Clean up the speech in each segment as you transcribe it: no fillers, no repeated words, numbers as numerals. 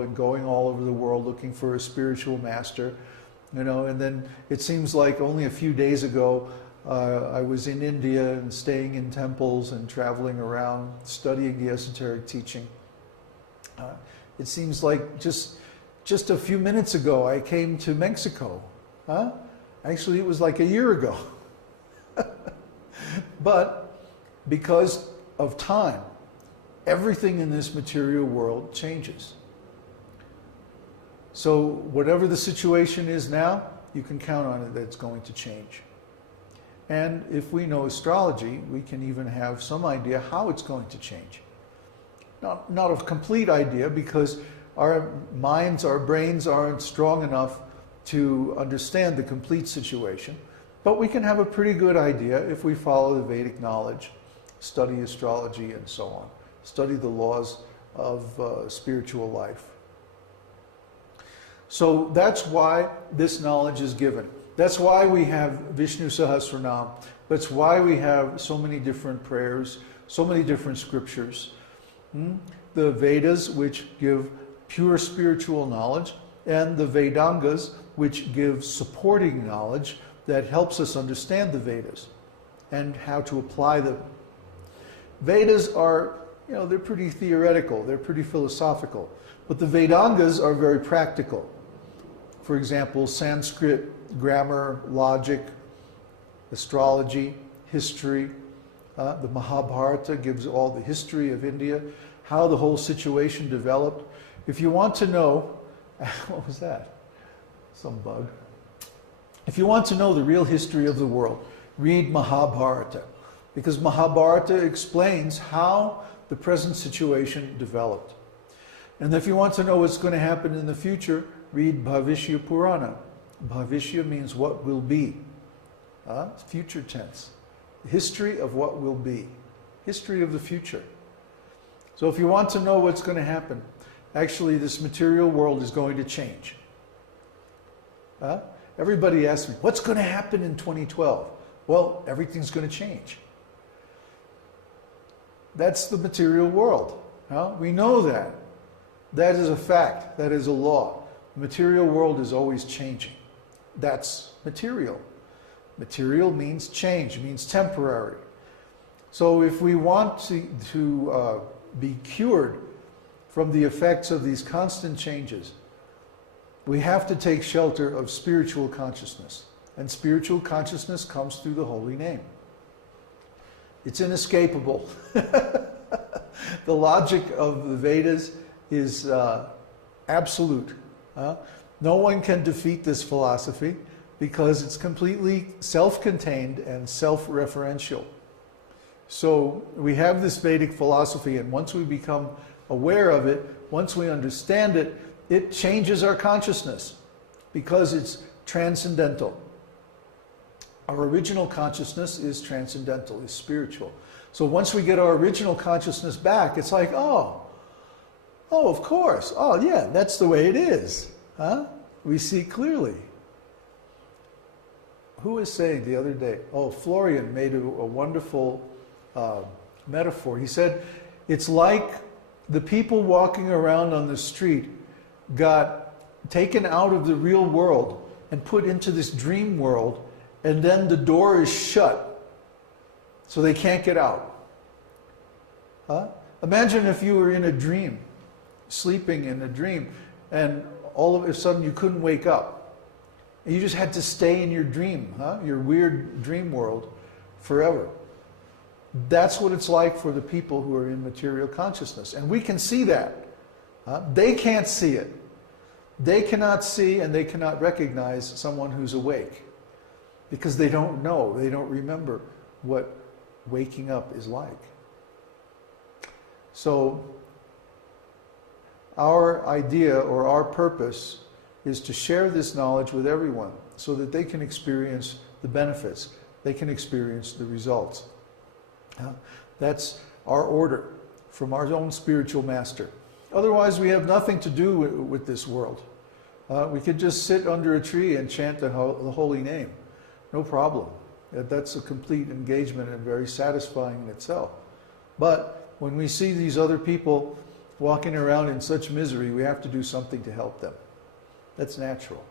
and going all over the world looking for a spiritual master, and then it seems like only a few days ago I was in India and staying in temples and traveling around studying the esoteric teaching. It seems like just a few minutes ago I came to Mexico. Actually, it was like a year ago. But because of time, everything in this material world changes. So whatever the situation is now, you can count on it that it's going to change. And if we know astrology, we can even have some idea how it's going to change. Not a complete idea, because our minds, our brains aren't strong enough to understand the complete situation. But we can have a pretty good idea if we follow the Vedic knowledge, study astrology and so on, study the laws of spiritual life. So that's why this knowledge is given. That's why we have Viṣṇusahasranāma. That's why we have so many different prayers, so many different scriptures. The Vedas, which give pure spiritual knowledge, and the Vedangas, which give supporting knowledge that helps us understand the Vedas and how to apply them. Vedas are, they're pretty theoretical, they're pretty philosophical, but the Vedangas are very practical. For example, Sanskrit, grammar, logic, astrology, history. The Mahabharata gives all the history of India, how the whole situation developed. If you want to know, what was that? Some bug. If you want to know the real history of the world, read Mahabharata, because Mahabharata explains how the present situation developed. And if you want to know what's going to happen in the future, read Bhavishya Purana. Bhavishya means what will be. Future tense. History of what will be. History of the future. So if you want to know what's going to happen, actually this material world is going to change. Everybody asks me, what's going to happen in 2012? Well, everything's going to change. That's the material world. We know that. That is a fact. That is a law. The material world is always changing. That's material. Material means change, means temporary. So if we want to be cured from the effects of these constant changes, we have to take shelter of spiritual consciousness. And spiritual consciousness comes through the holy name. It's inescapable. The logic of the Vedas is absolute. No one can defeat this philosophy because it's completely self-contained and self-referential. So we have this Vedic philosophy, and once we become aware of it, once we understand it, it changes our consciousness because it's transcendental. Our original consciousness is transcendental, is spiritual. So once we get our original consciousness back, it's like, oh, of course. Oh, yeah, that's the way it is. We see clearly. Who was saying the other day? Oh, Florian made a wonderful metaphor. He said, it's like the people walking around on the street got taken out of the real world and put into this dream world, and then the door is shut, so they can't get out. Imagine if you were in a dream, sleeping in a dream, and all of a sudden you couldn't wake up. You just had to stay in your dream, your weird dream world, forever. That's what it's like for the people who are in material consciousness. And we can see that. They can't see it. They cannot see and they cannot recognize someone who's awake because they don't know, they don't remember what waking up is like. So our idea or our purpose is to share this knowledge with everyone so that they can experience the benefits, they can experience the results. That's our order from our own spiritual master. Otherwise, we have nothing to do with this world. We could just sit under a tree and chant the holy name. No problem. That's a complete engagement and very satisfying in itself. But when we see these other people walking around in such misery, we have to do something to help them. That's natural.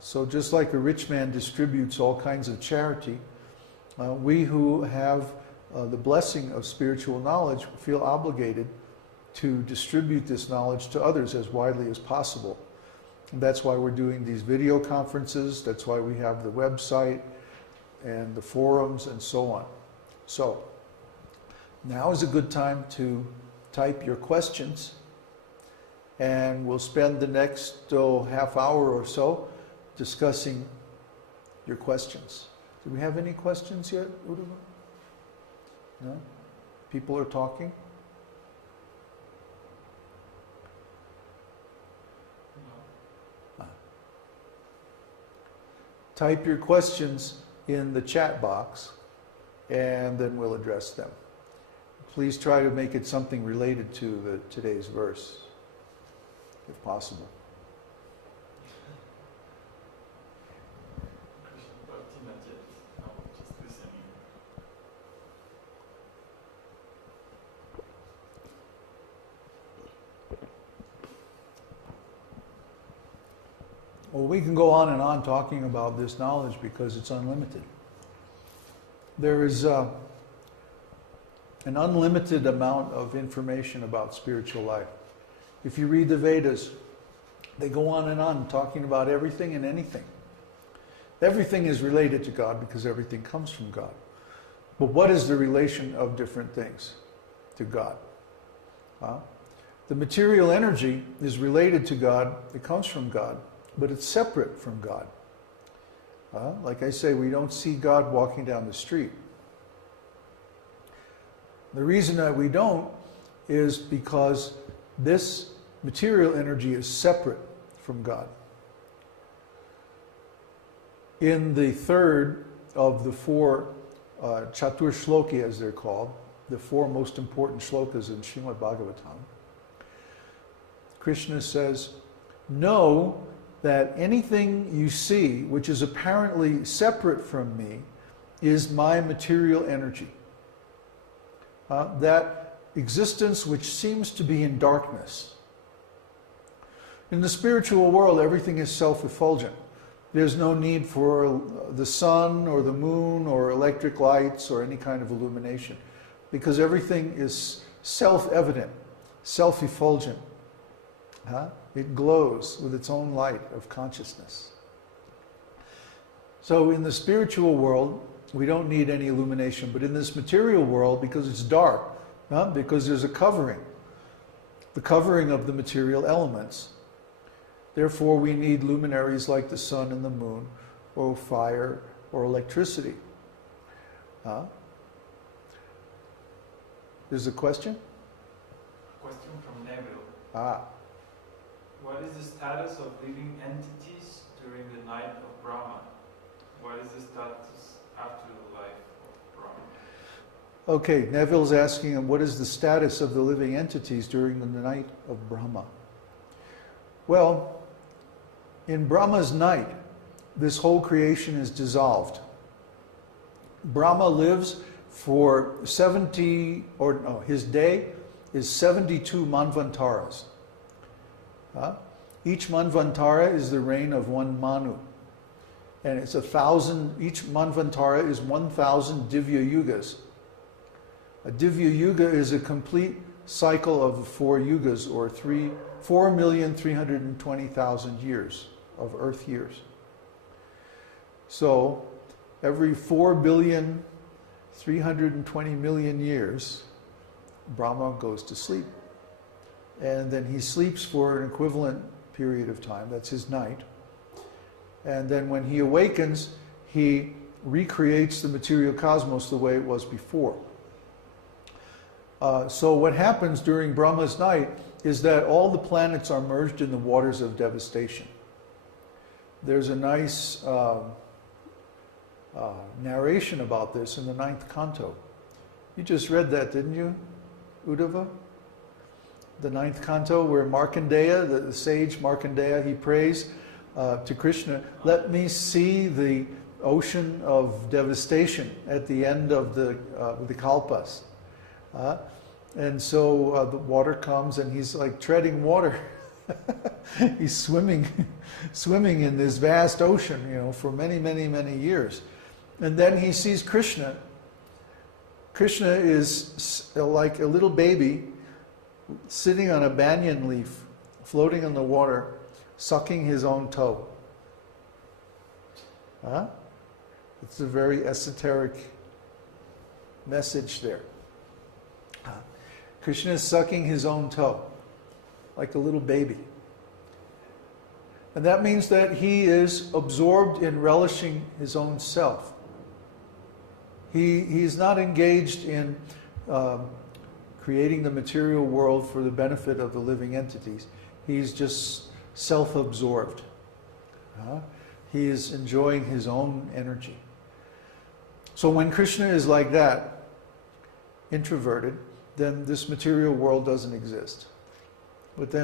So just like a rich man distributes all kinds of charity, we who have the blessing of spiritual knowledge feel obligated to distribute this knowledge to others as widely as possible. And that's why we're doing these video conferences, that's why we have the website and the forums and so on. So, now is a good time to type your questions, and we'll spend the next half hour or so discussing your questions. Do we have any questions yet, Uddhava? No? People are talking? No. Type your questions in the chat box, and then we'll address them. Please try to make it something related to today's verse, if possible. Well, we can go on and on talking about this knowledge because it's unlimited. There is an unlimited amount of information about spiritual life. If you read the Vedas, they go on and on talking about everything and anything. Everything is related to God because everything comes from God. But what is the relation of different things to God? The material energy is related to God, it comes from God, but it's separate from God. Like I say, we don't see God walking down the street. The reason that we don't is because this material energy is separate from God. In the third of the four Chatur Shloki, as they're called, the four most important shlokas in Srimad Bhagavatam, Krishna says, know that anything you see which is apparently separate from me is my material energy. That existence which seems to be in darkness. In the spiritual world, everything is self-effulgent. There's no need for the sun or the moon or electric lights or any kind of illumination, because everything is self-evident, self-effulgent. It glows with its own light of consciousness. So in the spiritual world, we don't need any illumination, but in this material world, because it's dark, because there's a covering, the covering of the material elements. Therefore, we need luminaries like the sun and the moon, or fire, or electricity. There's a question? A question from Neville. What is the status of living entities during the night of Brahma? What is the status after the life of Brahma? Okay, Neville's asking him, what is the status of the living entities during the night of Brahma? Well, in Brahma's night, this whole creation is dissolved. Brahma lives for his day is 72 manvantaras. Each manvantara is the reign of one Manu. And it's 1,000, each manvantara is 1,000 divya yugas. A divya yuga is a complete cycle of 4 yugas, or 4,320,000 years of Earth years. So every 4,320,000,000 years, Brahma goes to sleep. And then he sleeps for an equivalent period of time, that's his night. And then when he awakens, he recreates the material cosmos the way it was before. So what happens during Brahma's night is that all the planets are merged in the waters of devastation. There's a nice narration about this in the 9th canto. You just read that, didn't you, Uddhava? The 9th canto, where Markandeya, the sage Markandeya, he prays to Krishna, let me see the ocean of devastation at the end of the kalpas. And so the water comes and he's like treading water. He's swimming in this vast ocean, for many, many, many years. And then he sees Krishna. Krishna is like a little baby sitting on a banyan leaf, floating in the water, sucking his own toe. Huh? It's a very esoteric message there. Krishna is sucking his own toe, like a little baby. And that means that he is absorbed in relishing his own self. He's not engaged in creating the material world for the benefit of the living entities. He's just self-absorbed. He is enjoying his own energy. So when Krishna is like that, introverted, then this material world doesn't exist. But then